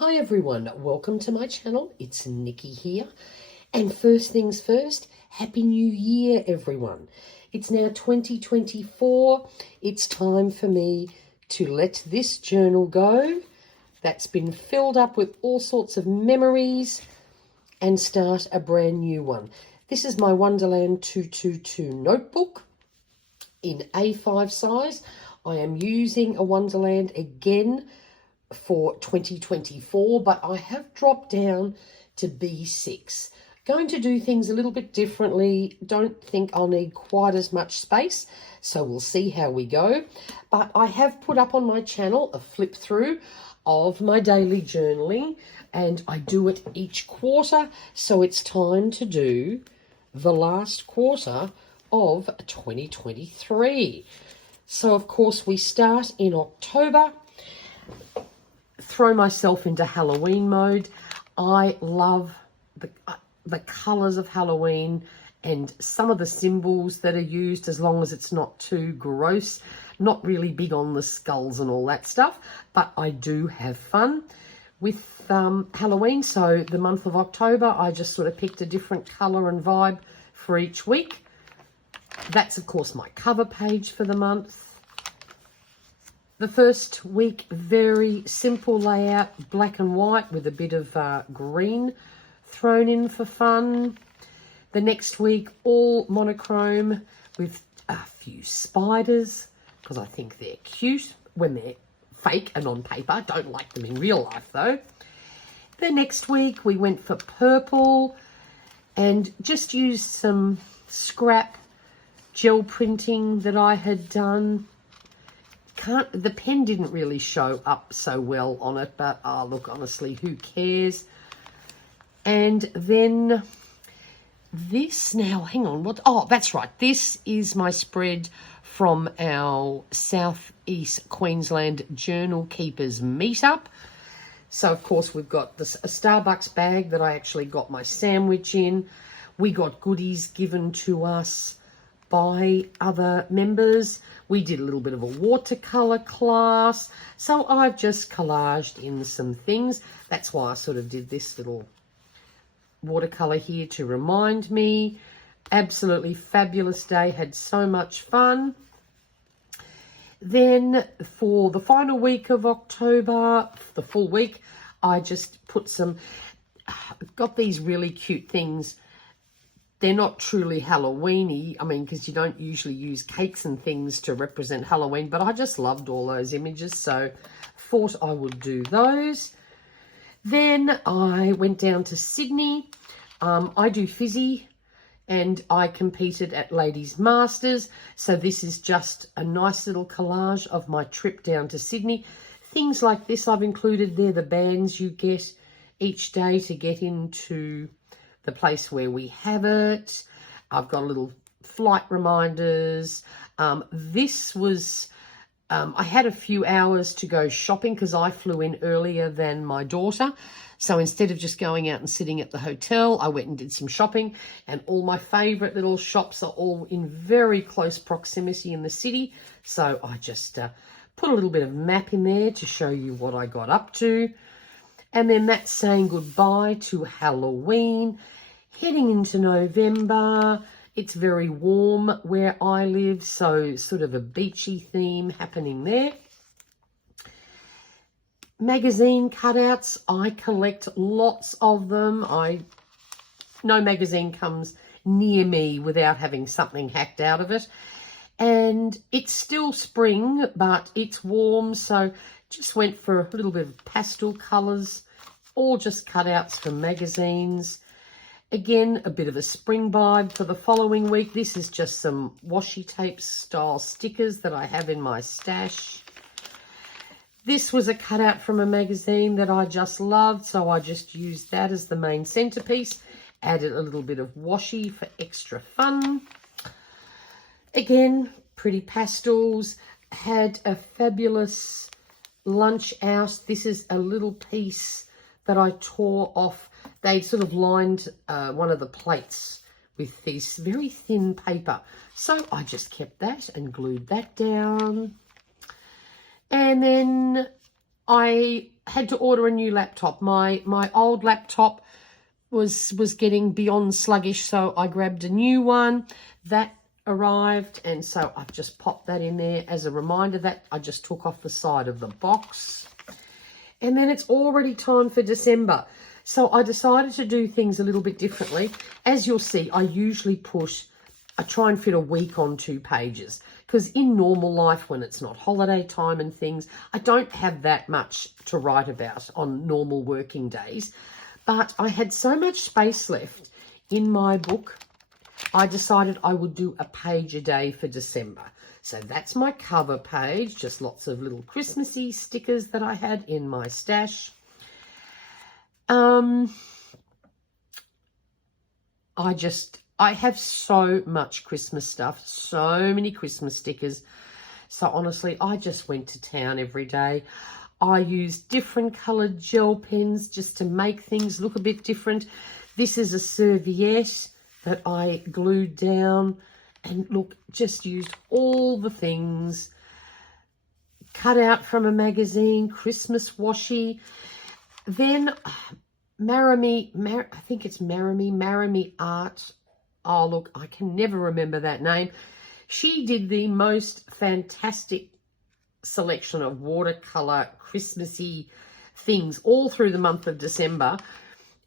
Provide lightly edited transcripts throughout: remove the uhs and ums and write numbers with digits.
Hi everyone, welcome to my channel. It's Nikki here. And first things first, Happy New Year everyone. It's now 2024. It's time for me to let this journal go. That's been filled up with all sorts of memories and start a brand new one. This is my Wonderland 222 notebook in A5 size. I am using a Wonderland again for 2024, but I have dropped down to B6. Going to do things a little bit differently. Don't think I'll need quite as much space, so we'll see how we go. But I have put up on my channel a flip through of my daily journaling, and I do it each quarter, so it's time to do the last quarter of 2023. So of course we start in October. Throw myself into Halloween mode. I love the colours of Halloween and some of the symbols that are used, as long as it's not too gross. Not really big on the skulls and all that stuff, but I do have fun with Halloween. So the month of October, I just sort of picked a different colour and vibe for each week. That's of course my cover page for the month. The first week, very simple layout, black and white with a bit of green thrown in for fun. The next week, all monochrome with a few spiders, because I think they're cute when they're fake and on paper. Don't like them in real life though. The next week, we went for purple and just used some scrap gel printing that I had done. The pen didn't really show up so well on it, but look, honestly, who cares? And then this, now hang on, that's right, this is my spread from our Southeast Queensland Journal Keepers meetup. So of course we've got a Starbucks bag that I actually got my sandwich in. We got goodies given to us by other members. We did a little bit of a watercolor class. So I've just collaged in some things. That's why I sort of did this little watercolor here to remind me. Absolutely fabulous day. Had so much fun. Then for the final week of October, the full week, I just put got these really cute things. They're not truly Halloween-y, I mean, because you don't usually use cakes and things to represent Halloween, but I just loved all those images, so thought I would do those. Then I went down to Sydney. I do fizzy, and I competed at Ladies Masters, so this is just a nice little collage of my trip down to Sydney. Things like this I've included there, the bands you get each day to get into the place where we have it. I've got little flight reminders. This was, I had a few hours to go shopping because I flew in earlier than my daughter. So instead of just going out and sitting at the hotel, I went and did some shopping, and all my favourite little shops are all in very close proximity in the city. So I just put a little bit of map in there to show you what I got up to. And then that's saying goodbye to Halloween, heading into November. It's very warm where I live, so sort of a beachy theme happening there. Magazine cutouts, I collect lots of them. No magazine comes near me without having something hacked out of it. And it's still spring, but it's warm, so just went for a little bit of pastel colours, all just cutouts from magazines. Again, a bit of a spring vibe for the following week. This is just some washi tape style stickers that I have in my stash. This was a cutout from a magazine that I just loved, so I just used that as the main centerpiece. Added a little bit of washi for extra fun. Again, pretty pastels. Had a fabulous lunch out. This is a little piece that I tore off. They sort of lined one of the plates with this very thin paper. So I just kept that and glued that down. And then I had to order a new laptop. My old laptop was getting beyond sluggish, so I grabbed a new one. That arrived, and so I've just popped that in there as a reminder that I just took off the side of the box. And then it's already time for December. So I decided to do things a little bit differently. As you'll see, I usually I try and fit a week on 2 pages, because in normal life, when it's not holiday time and things, I don't have that much to write about on normal working days. But I had so much space left in my book, I decided I would do a page a day for December. So that's my cover page, just lots of little Christmassy stickers that I had in my stash. I have so much Christmas stuff, so many Christmas stickers. So honestly, I just went to town every day. I used different coloured gel pens just to make things look a bit different. This is a serviette that I glued down, and look, just used all the things cut out from a magazine, Christmas washi. Then Maramy Art. Oh, look, I can never remember that name. She did the most fantastic selection of watercolor Christmassy things all through the month of December,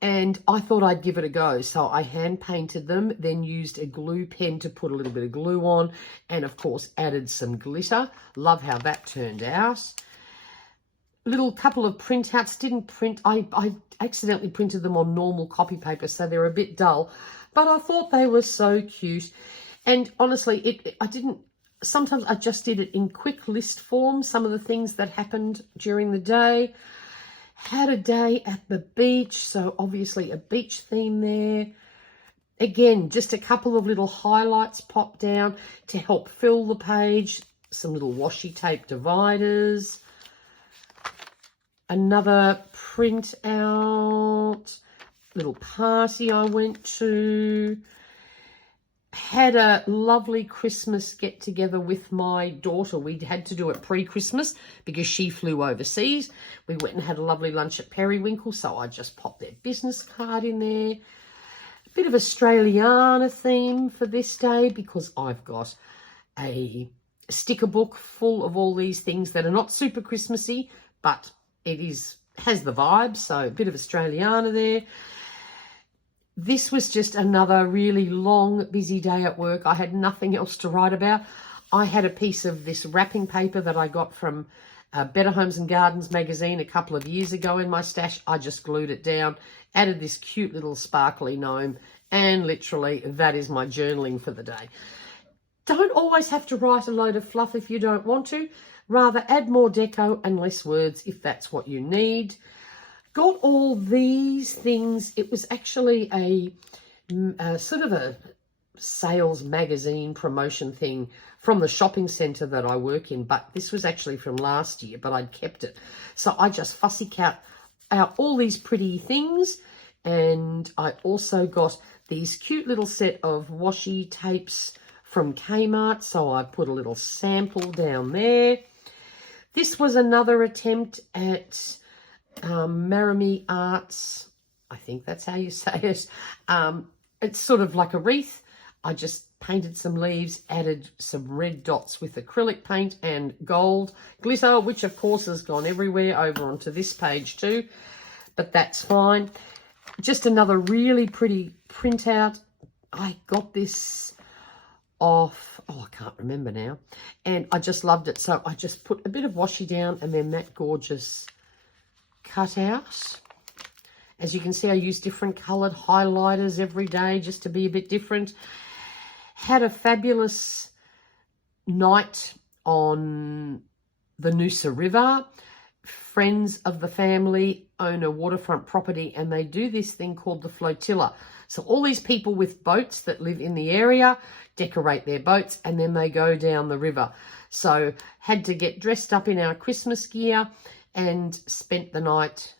and I thought I'd give it a go. So I hand painted them, then used a glue pen to put a little bit of glue on, and of course added some glitter. Love how that turned out. Little couple of printouts. Didn't print, I accidentally printed them on normal copy paper, so they're a bit dull, but I thought they were so cute. And honestly, sometimes I just did it in quick list form, some of the things that happened during the day. Had a day at the beach, so obviously a beach theme there. Again, just a couple of little highlights popped down to help fill the page. Some little washi tape dividers. Another print out. Little party I went to. Had a lovely Christmas get together with my daughter. We had to do it pre-Christmas because she flew overseas. We went and had a lovely lunch at Periwinkle, so I just popped their business card in there. A bit of Australiana theme for this day because I've got a sticker book full of all these things that are not super Christmassy, but it has the vibe, so a bit of Australiana there. This was just another really long, busy day at work. I had nothing else to write about. I had a piece of this wrapping paper that I got from Better Homes and Gardens magazine a couple of years ago in my stash. I just glued it down, added this cute little sparkly gnome, and literally that is my journaling for the day. Don't always have to write a load of fluff if you don't want to. Rather add more deco and less words if that's what you need. Got all these things. It was actually a sort of a sales magazine promotion thing from the shopping centre that I work in, but this was actually from last year, but I'd kept it. So I just fussy cut out all these pretty things, and I also got these cute little set of washi tapes from Kmart, so I put a little sample down there. This was another attempt at Maramy Arts, I think that's how you say it. It's sort of like a wreath. I just painted some leaves, added some red dots with acrylic paint and gold glitter, which of course has gone everywhere over onto this page too, but that's fine. Just another really pretty printout. I got this off, I can't remember now, and I just loved it. So I just put a bit of washi down and then that gorgeous cut out. As you can see, I use different coloured highlighters every day just to be a bit different. Had a fabulous night on the Noosa River. Friends of the family own a waterfront property and they do this thing called the flotilla. So all these people with boats that live in the area decorate their boats and then they go down the river. So had to get dressed up in our Christmas gear and spent the night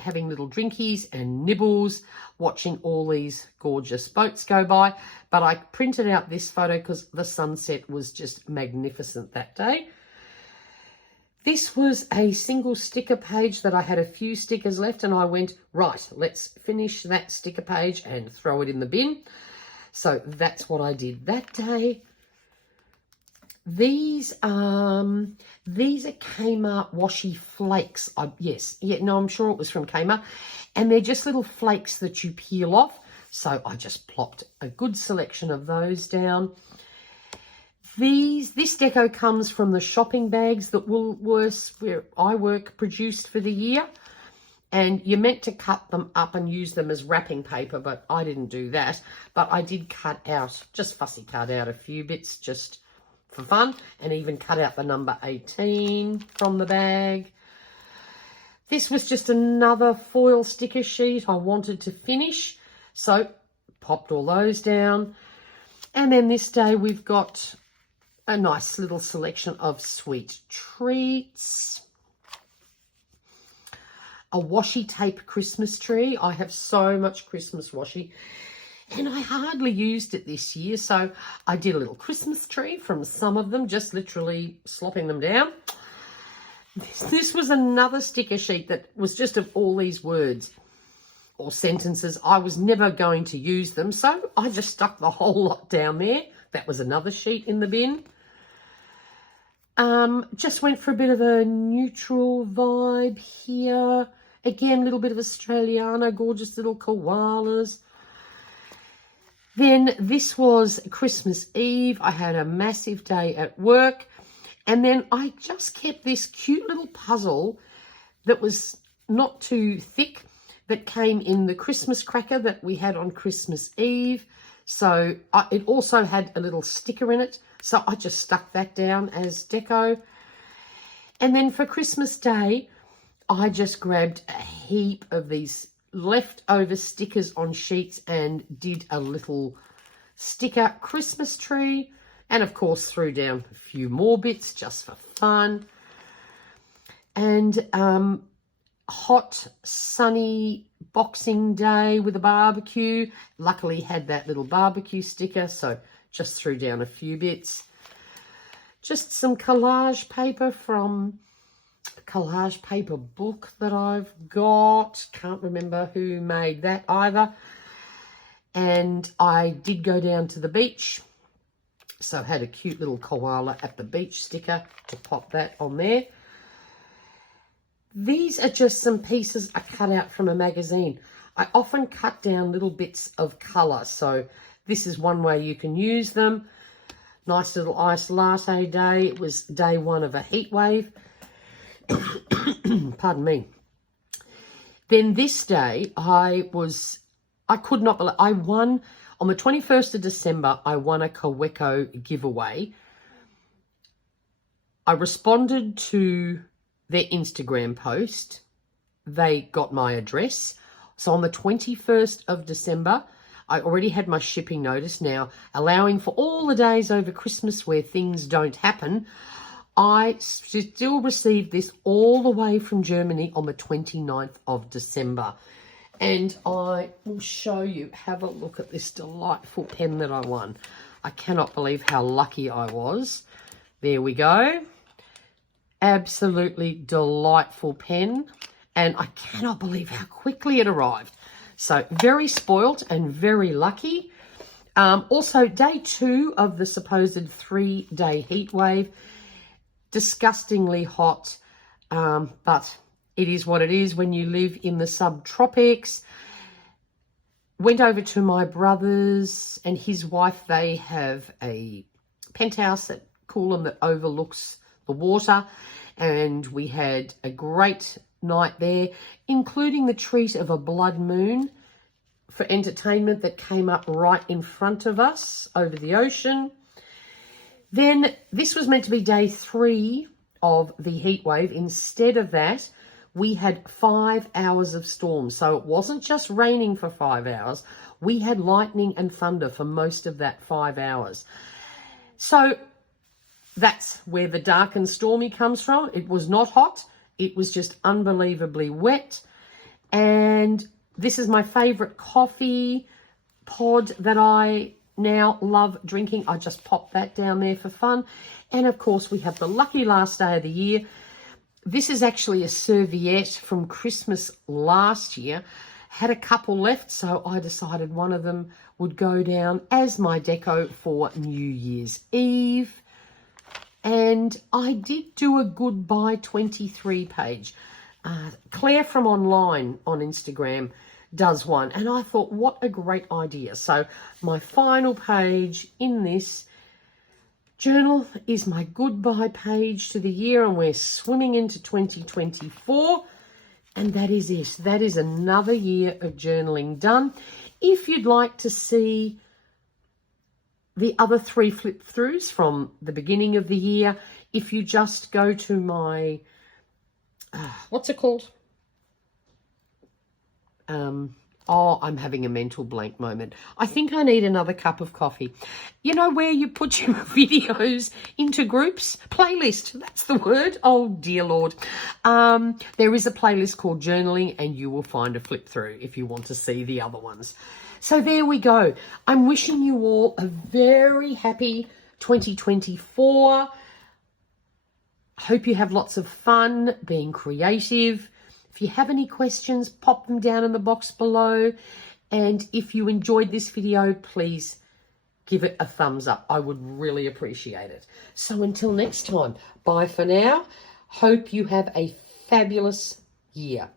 having little drinkies and nibbles, watching all these gorgeous boats go by. But I printed out this photo because the sunset was just magnificent that day. This was a single sticker page that I had a few stickers left, and I went, right, let's finish that sticker page and throw it in the bin. So that's what I did that day. These are Kmart washi flakes. I'm sure it was from Kmart. And they're just little flakes that you peel off. So I just plopped a good selection of those down. This deco comes from the shopping bags that Woolworths, where I work, produced for the year. And you're meant to cut them up and use them as wrapping paper, but I didn't do that. But I did fussy cut out a few bits just for fun, and even cut out the number 18 from the bag. This was just another foil sticker sheet I wanted to finish, so popped all those down. And then this day we've got a nice little selection of sweet treats. A washi tape Christmas tree. I have so much Christmas washi, and I hardly used it this year, so I did a little Christmas tree from some of them, just literally slopping them down. This was another sticker sheet that was just of all these words or sentences. I was never going to use them, so I just stuck the whole lot down there. That was another sheet in the bin. Just went for a bit of a neutral vibe here. Again, a little bit of Australiana, gorgeous little koalas. Then this was Christmas Eve. I had a massive day at work. And then I just kept this cute little puzzle that was not too thick, that came in the Christmas cracker that we had on Christmas Eve. So it also had a little sticker in it. So I just stuck that down as deco. And then for Christmas Day, I just grabbed a heap of these leftover stickers on sheets and did a little sticker Christmas tree. And of course threw down a few more bits just for fun. And hot, sunny Boxing Day with a barbecue. Luckily had that little barbecue sticker, so just threw down a few bits. Just some collage paper from a collage paper book that I've got. Can't remember who made that either. And I did go down to the beach, so I had a cute little koala at the beach sticker to pop that on there. These are just some pieces I cut out from a magazine. I often cut down little bits of colour, so this is one way you can use them. Nice little iced latte day. It was day one of a heat wave. Pardon me. Then this day, I could not believe, I won, on the 21st of December, I won a Kaweco giveaway. I responded to their Instagram post. They got my address. So on the 21st of December, I already had my shipping notice. Now, allowing for all the days over Christmas where things don't happen, I still received this all the way from Germany on the 29th of December. And I will show you, have a look at this delightful pen that I won. I cannot believe how lucky I was. There we go. Absolutely delightful pen. And I cannot believe how quickly it arrived. So very spoilt and very lucky. Also, day 2 of the supposed 3-day heat wave. Disgustingly hot, but it is what it is when you live in the subtropics. Went over to my brother's and his wife. They have a penthouse at Coolum that overlooks the water, and we had a great night there, including the treat of a blood moon for entertainment that came up right in front of us over the ocean. Then this was meant to be day 3 of the heat wave. Instead of that, we had 5 hours of storm. So it wasn't just raining for 5 hours. We had lightning and thunder for most of that 5 hours. So that's where the dark and stormy comes from. It was not hot. It was just unbelievably wet. And this is my favorite coffee pod that I now love drinking. I just popped that down there for fun. And of course, we have the lucky last day of the year. This is actually a serviette from Christmas last year. Had a couple left, so I decided one of them would go down as my deco for New Year's Eve. And I did do a Goodbye 23 page. Claire from online on Instagram does one, and I thought, what a great idea. So my final page in this journal is my goodbye page to the year, and we're swimming into 2024, and that is it. That is another year of journaling done. If you'd like to see the other 3 flip throughs from the beginning of the year, if you just go to my what's it called? Oh, I'm having a mental blank moment. I think I need another cup of coffee. You know where you put your videos into groups? Playlist, that's the word. Oh, dear Lord. There is a playlist called Journaling, and you will find a flip through if you want to see the other ones. So there we go. I'm wishing you all a very happy 2024. Hope you have lots of fun being creative. If you have any questions, pop them down in the box below. And if you enjoyed this video, please give it a thumbs up. I would really appreciate it. So until next time, bye for now. Hope you have a fabulous year.